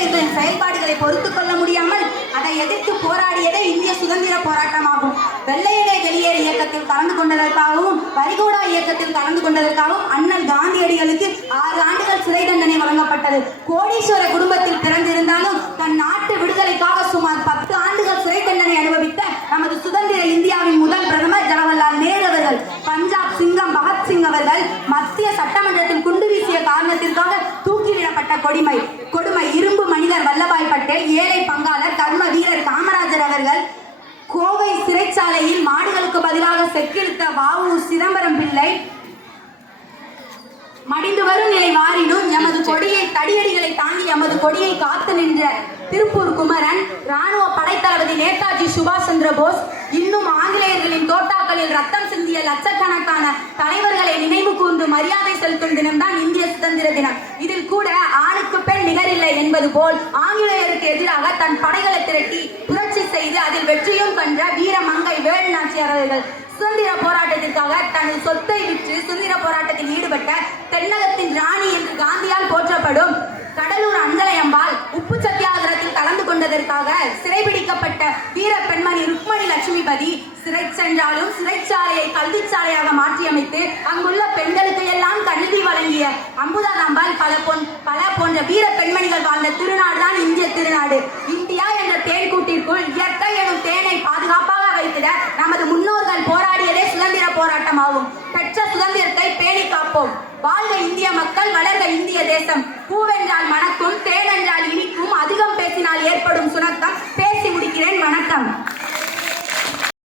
ஆங்கிலேயர்களின் செயல்பாடுகளை பொறுத்துக் கொள்ள முடியாமல் அதை எதிர்த்து போராடியதே இந்திய சுதந்திர போராட்டமாகும். வெள்ளையடை வெளியேறு இயக்கத்தில் கலந்து கொண்டதற்காகவும் வரிகோடா இயக்கத்தில் கலந்து கொண்டதற்காகவும் அண்ணல் காந்தியடிகளுக்கு ஆறு ஆண்டுகள் சிறை தண்டனை வழங்கப்பட்டது. கோடீஸ்வர குடும்பத்தில் பிறந்திருந்தாலும் தன் நாட்டு விடுதலைக்காக சுமார் பத்து ஆண்டுகள் சிறை தண்டனை அனுபவித்த நமது சுதந்திர இந்தியாவின் முதல் பிரதமர் ஜவஹர்லால் நேரு அவர்கள் பஞ்சாப் சிங்கம் பகத்சிங் அவர்கள் மத்திய சட்டமன்றத்தில் குண்டு வீசிய காரணத்திற்காக தூக்கிவிடப்பட்ட கொடுமை. கொடு கோவை சிறைச்சாலையில் மாடுகளுக்கு பதிலாக செக்கிழுத்த வாவு சிதம்பரம் பிள்ளை. மடிந்து வரும் நிலை மாறினும் எமது கொடியை தடியடிகளை தாங்கி எமது கொடியை காத்து நின்ற திருப்பூர் குமரன் ராணுவ படைத்தளபதி நேதாஜி சுபாஷ் சந்திர போஸ் இன்னும் ஆங்கிலேயர்களின் தோட்டாக்களில் ரத்தம் சிந்திய லட்சக்கணக்கான தலைவர்களை நினைவு கூர்ந்து மரியாதை செலுத்தும் தினம்தான் இந்திய சுதந்திர தினம். இதில் கூட என்பது போல் ஆங்கிலேயருக்கு எதிராக தன் படைகளை திரட்டி புரட்சி செய்து அதில் வெற்றியும் கண்ட வீர மங்கை வேலு நாச்சியார் அவர்கள் சுதந்திர போராட்டத்திற்காக தனது சொத்தை விற்று சுதந்திர போராட்டத்தில் ஈடுபட்ட தென்னகத்தின் ராணி என்று காந்தியால் போற்றப்படும் கடலூர் அஞ்சலையம்பாள் உப்பு சத்தியாகிரத்தில் கலந்து கொண்டதற்காக சிறைபிடிக்கப்பட்ட வீர பெண்மணி ருக்மணி லட்சுமிபதி சிறை சென்றாலும் சிறைச்சாலையை கல்விச்சாலையாக மாற்றியமைத்து அங்குள்ள பெண்களுக்கு எல்லாம் கல்வி வழங்கிய அம்புதா பல வீர பெண்மணிகள் வாழ்ந்த திருநாடு தான் இந்திய திருநாடு. இந்தியா என்ற தேன்கூட்டிற்குள் இயற்கை எனும் தேனை பாதுகாப்பாக வைத்திட நமது முன்னோர்கள் போராடியதே சுதந்திர போராட்டமாகும். பெற்ற சுதந்திரத்தை பேணி காப்போம். வாழ்க இந்திய மக்கள் வளர்க இந்திய தேசம். பூவென்றால் மணக்கும் தேனென்றால் இனிக்கும் அதிகம் பேசினால் ஏற்படும் சுணக்கம் பேசி முடிக்கிறேன் வணக்கம்.